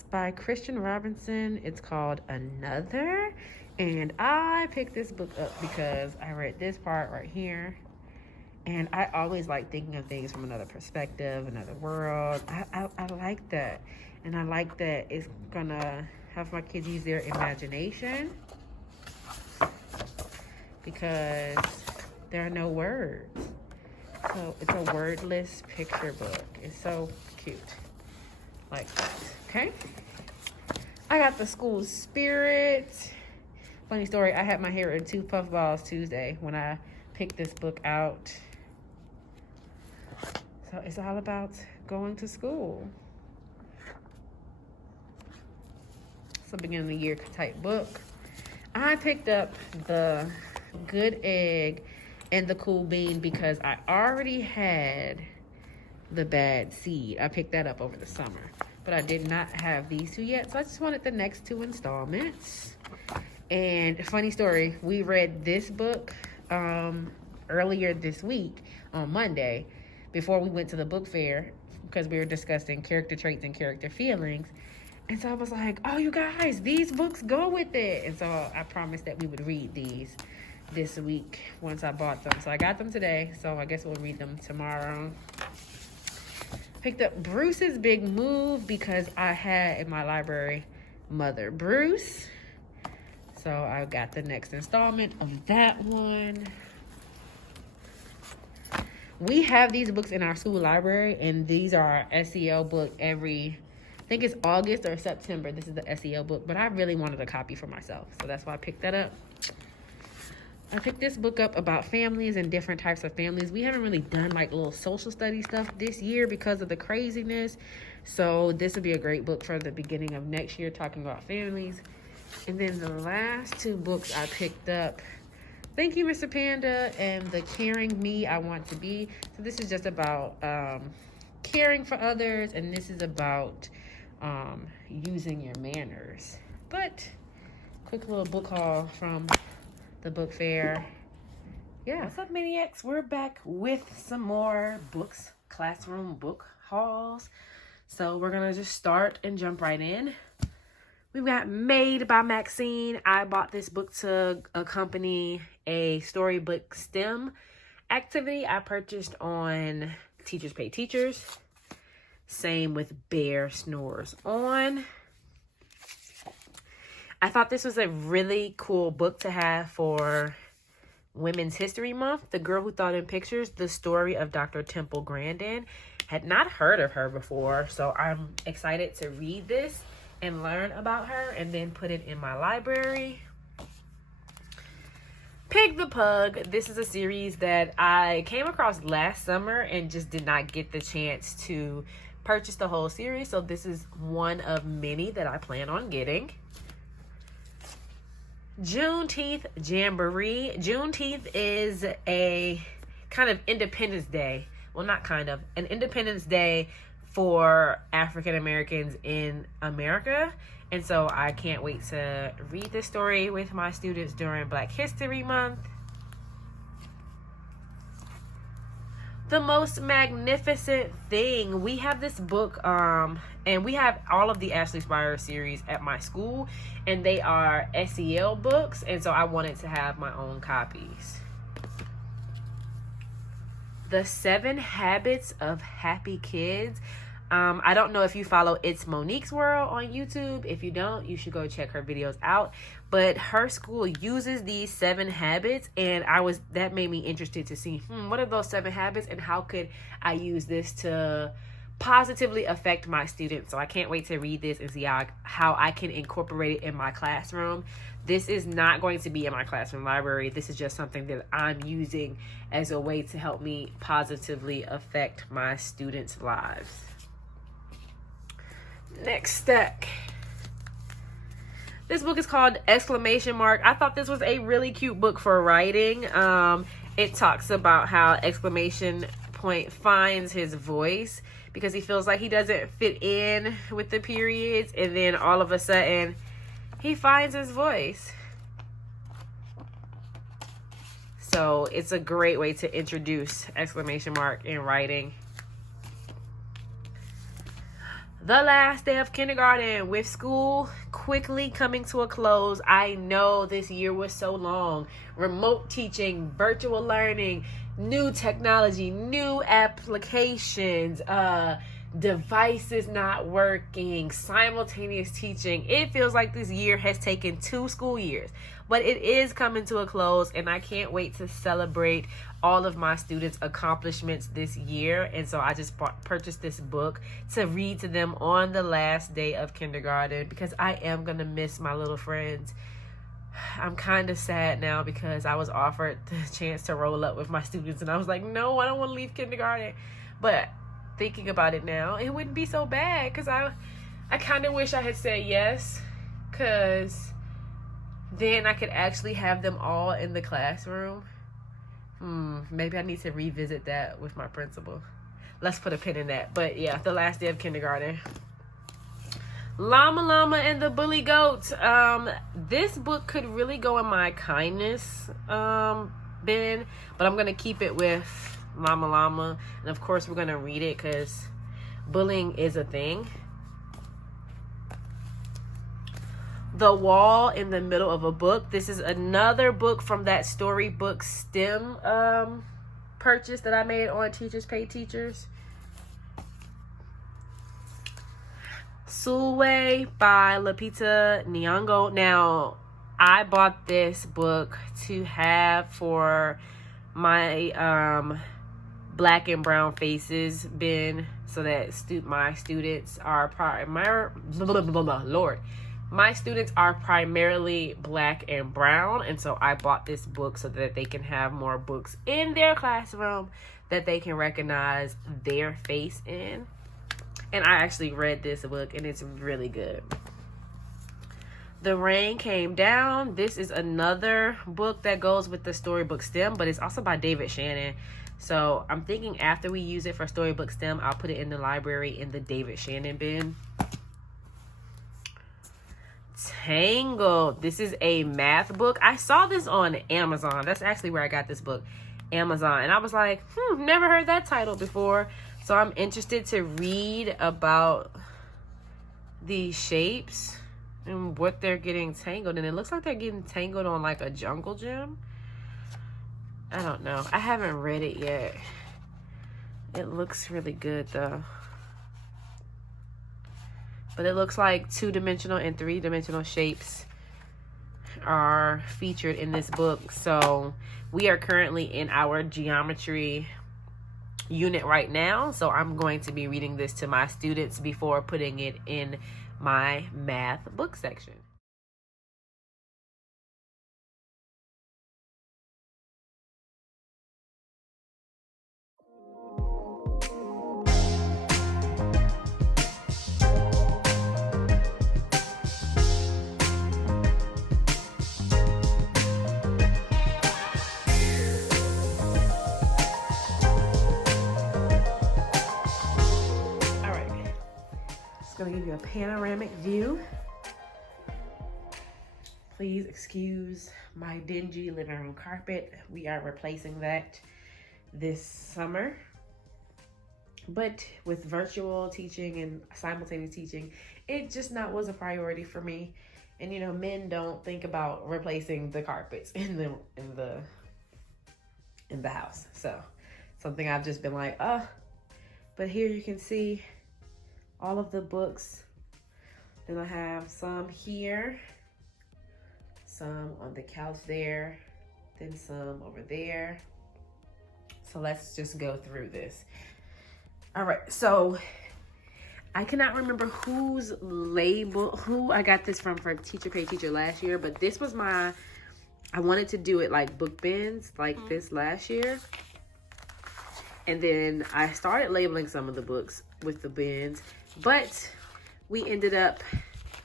It's by Christian Robinson. It's called Another. And I picked this book up because I read this part right here. And I always like thinking of things from another perspective, another world. I like that. And I like that it's gonna have my kids use their imagination because there are no words. So it's a wordless picture book. It's so cute. Like that. Okay. I got the school spirit. Funny story, I had my hair in 2 puffballs Tuesday when I picked this book out. So it's all about going to school. It's a beginning of the year type book. I picked up the Good Egg and the Cool Bean because I already had the Bad Seed. I picked that up over the summer, but I did not have these 2 yet. So I just wanted the next 2 installments. And funny story, we read this book earlier this week on Monday before we went to the book fair because we were discussing character traits and character feelings. And so I was like, oh, you guys, these books go with it. And so I promised that we would read these this week once I bought them. So I got them today, so I guess we'll read them tomorrow. Picked up Bruce's Big Move because I had in my library Mother Bruce. So I got the next installment of that one. We have these books in our school library, and these are our SEL book every, I think it's August or September. This is the SEL book, but I really wanted a copy for myself, so that's why I picked that up. I picked this book up about families and different types of families. We haven't really done like little social study stuff this year because of the craziness, so this would be a great book for the beginning of next year, talking about families. And then the last 2 books I picked up, Thank You, Mr. Panda, and The Caring Me I Want to Be. So this is just about caring for others, and this is about using your manners. But quick little book haul from the book fair. Yeah. What's up, Maniacs? We're back with some more books, classroom book hauls. So we're gonna just start and jump right in. We've got Made by Maxine. I bought this book to accompany a Storybook STEM activity I purchased on Teachers Pay Teachers. Same with Bear Snores On. I thought this was a really cool book to have for Women's History Month. The Girl Who Thought in Pictures, the story of Dr. Temple Grandin. Had not heard of her before, so I'm excited to read this and learn about her and then put it in my library. Pig the Pug. This is a series that I came across last summer and just did not get the chance to purchase the whole series. So this is one of many that I plan on getting. Juneteenth Jamboree. Juneteenth is a kind of Independence Day. Well, not kind of. An Independence Day for African Americans in America. And so I can't wait to read this story with my students during Black History Month. The Most Magnificent Thing. We have this book, and we have all of the Ashley Spire series at my school, and they are SEL books, and so I wanted to have my own copies. The 7 Habits of Happy Kids. I don't know if you follow It's Monique's World on YouTube. If you don't, you should go check her videos out. But her school uses these 7 habits, and that made me interested to see, what are those 7 habits, and how could I use this to positively affect my students? So I can't wait to read this and see how I can incorporate it in my classroom. This is not going to be in my classroom library. This is just something that I'm using as a way to help me positively affect my students' lives. Next stack. This book is called Exclamation Mark. I thought this was a really cute book for writing. It talks about how exclamation point finds his voice because he feels like he doesn't fit in with the periods, and then all of a sudden he finds his voice. So it's a great way to introduce exclamation mark in writing. the last day of kindergarten. With school quickly coming to a close, I know this year was so long. Remote teaching, virtual learning, new technology, new applications, devices not working, simultaneous teaching. It feels like this year has taken 2 school years, but it is coming to a close, and I can't wait to celebrate all of my students' accomplishments this year. And so I just purchased this book to read to them on the last day of kindergarten, because I am gonna miss my little friends. I'm kind of sad now because I was offered the chance to roll up with my students, and I was like, no, I don't want to leave kindergarten. But thinking about it now, it wouldn't be so bad, because I kind of wish I had said yes, because then I could actually have them all in the classroom. Maybe I need to revisit that with my principal. Let's put a pin in that. But yeah, the last day of kindergarten. Llama Llama and the Bully Goat. This book could really go in my kindness bin, but I'm gonna keep it with Llama Llama, and of course we're gonna read it because bullying is a thing. The Wall in the Middle of a Book. This is another book from that Storybook STEM purchase that I made on Teachers Pay Teachers. Sulwe by Lupita Nyong'o. Now, I bought this book to have for my black and brown faces bin, so that my students are my students are primarily black and brown, and so I bought this book so that they can have more books in their classroom that they can recognize their face in. And I actually read this book, and it's really good. The Rain Came Down. This is another book that goes with the Storybook STEM, but it's also by David Shannon. So I'm thinking after we use it for Storybook STEM, I'll put it in the library in the David Shannon bin. Tangled. This is a math book. I saw this on Amazon. That's actually where I got this book, Amazon. And I was like, never heard that title before. So I'm interested to read about these shapes and what they're getting tangled in. It looks like they're getting tangled on like a jungle gym. I don't know. I haven't read it yet. It looks really good though. But it looks like 2-dimensional and 3-dimensional shapes are featured in this book. So we are currently in our geometry unit right now. So I'm going to be reading this to my students before putting it in my math book section. Going to give you a panoramic view. Please excuse my dingy living room carpet. We are replacing that this summer. But with virtual teaching and simultaneous teaching, it just was a priority for me. And you know, men don't think about replacing the carpets in the house. So something I've just been like, but here you can see all of the books. Then I have some here, some on the couch there, then some over there. So let's just go through this. All right, so I cannot remember who I got this from for Teacher Pay Teacher last year, but this was I wanted to do it like book bins like this last year. And then I started labeling some of the books with the bins, but we ended up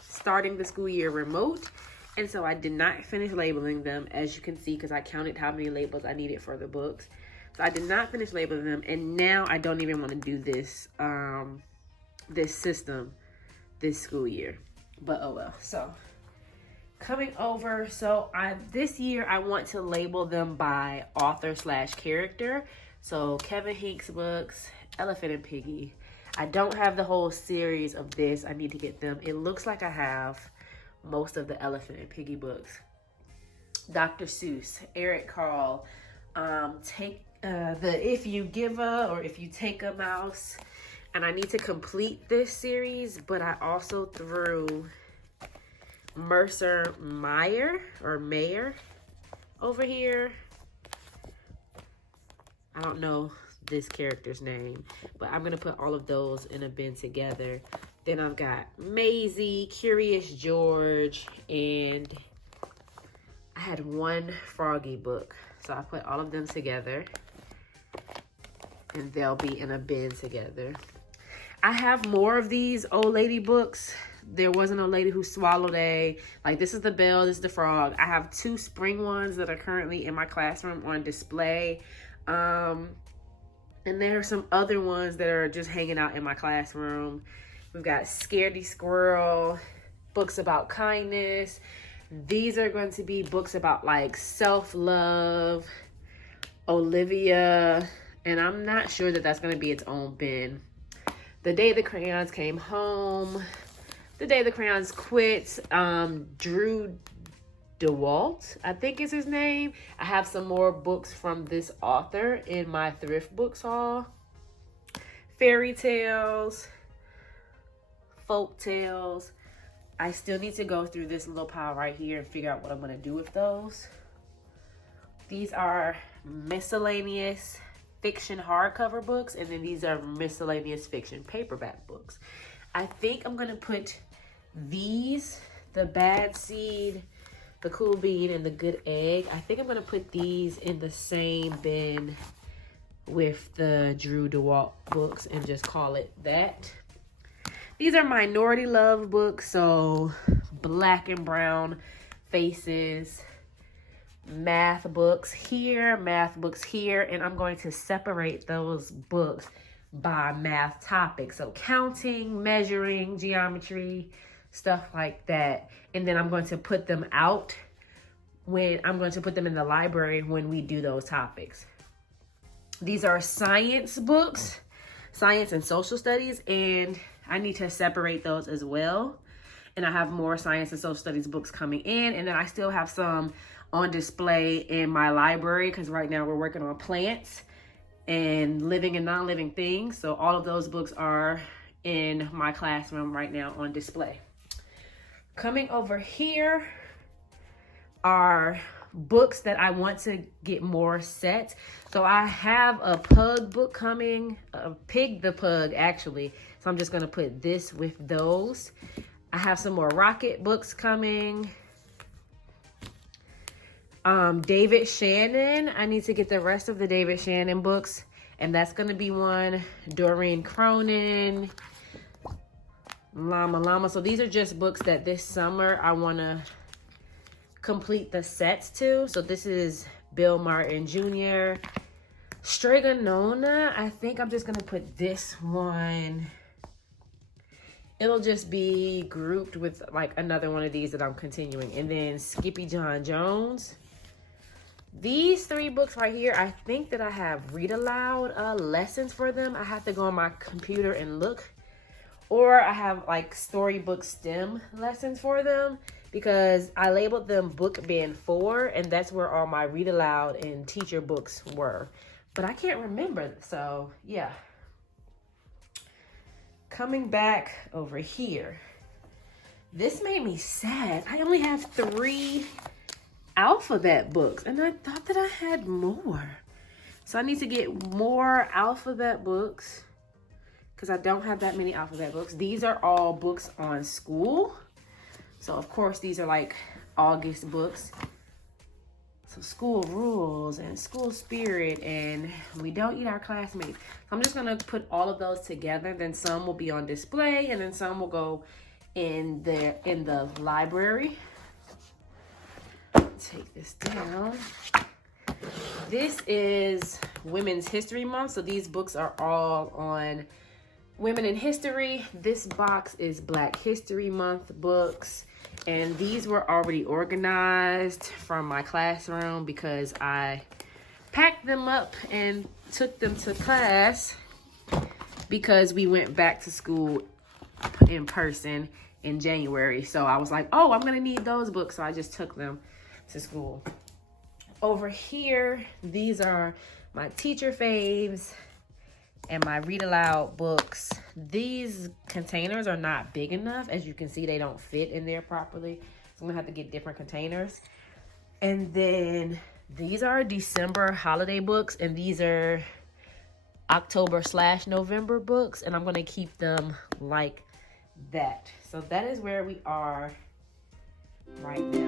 starting the school year remote. And so I did not finish labeling them, as you can see, because I counted how many labels I needed for the books. So I did not finish labeling them. And now I don't even want to do this, this system this school year. But oh well. So coming over. So this year I want to label them by author/character. So Kevin Hincks books, Elephant and Piggy. I don't have the whole series of this. I need to get them. It looks like I have most of the Elephant and Piggy books. Dr. Seuss, Eric Carle, take the If You Give a or If You Take a Mouse. And I need to complete this series, but I also threw Mercer Mayer over here. I don't know this character's name, but I'm gonna put all of those in a bin together. Then I've got Maisie, Curious George, and I had one Froggy book. So I put all of them together and they'll be in a bin together. I have more of these old lady books. There was an old lady who swallowed like this is the bell, this is the frog. I have 2 spring ones that are currently in my classroom on display. And there are some other ones that are just hanging out in my classroom. We've got Scaredy Squirrel, books about kindness. These are going to be books about like self-love, Olivia, and I'm not sure that that's going to be its own bin. The Day the Crayons Came Home, The Day the Crayons Quit, Drew DeWalt, I think is his name. I have some more books from this author in my thrift books haul. Fairy tales, folk tales. I still need to go through this little pile right here and figure out what I'm going to do with those. These are miscellaneous fiction hardcover books, and then these are miscellaneous fiction paperback books. I think I'm going to put these, the Bad Seed, the Cool Bean, and the Good Egg. I think I'm going to put these in the same bin with the Drew DeWalt books and just call it that. These are minority love books, so black and brown faces, math books here, and I'm going to separate those books by math topics. So counting, measuring, geometry, stuff like that. And then I'm going to put them out when I'm going to put them in the library when we do those topics. These are science books, science and social studies, and I need to separate those as well. And I have more science and social studies books coming in, and then I still have some on display in my library because right now we're working on plants and living and non-living things. So all of those books are in my classroom right now on display. Coming over here are books that I want to get more sets. So I have a pug book coming, Pig the Pug actually. So I'm just gonna put this with those. I have some more Rocket books coming. David Shannon, I need to get the rest of the David Shannon books, and that's gonna be one. Doreen Cronin, Llama Llama. So these are just books that this summer I wanna complete the sets to. So this is Bill Martin Jr. Stregonona, I think I'm just gonna put this one. It'll just be grouped with like another one of these that I'm continuing. And then Skippy John Jones. These 3 books right here, I think that I have read aloud lessons for them. I have to go on my computer and look. Or I have like Storybook STEM lessons for them because I labeled them book bin 4, and that's where all my read aloud and teacher books were. But I can't remember, so yeah. Coming back over here, this made me sad. I only have 3 alphabet books, and I thought that I had more. So I need to get more alphabet books because I don't have that many alphabet books. These are all books on school. So of course these are like August books. So school rules and school spirit, and we don't eat our classmates. So I'm just gonna put all of those together. Then some will be on display, and then some will go in the library. Take this down. This is Women's History Month, so these books are all on women in history. This box is Black History Month books, and these were already organized from my classroom because I packed them up and took them to class. because we went back to school in person in January. So I was like, oh, I'm gonna need those books. So I just took them to school. Over here, these are my teacher faves and my read aloud books. These containers are not big enough. As you can see, they don't fit in there properly. So I'm gonna have to get different containers. And then these are December holiday books, and these are October/November books, and I'm gonna keep them like that. So that is where we are right now.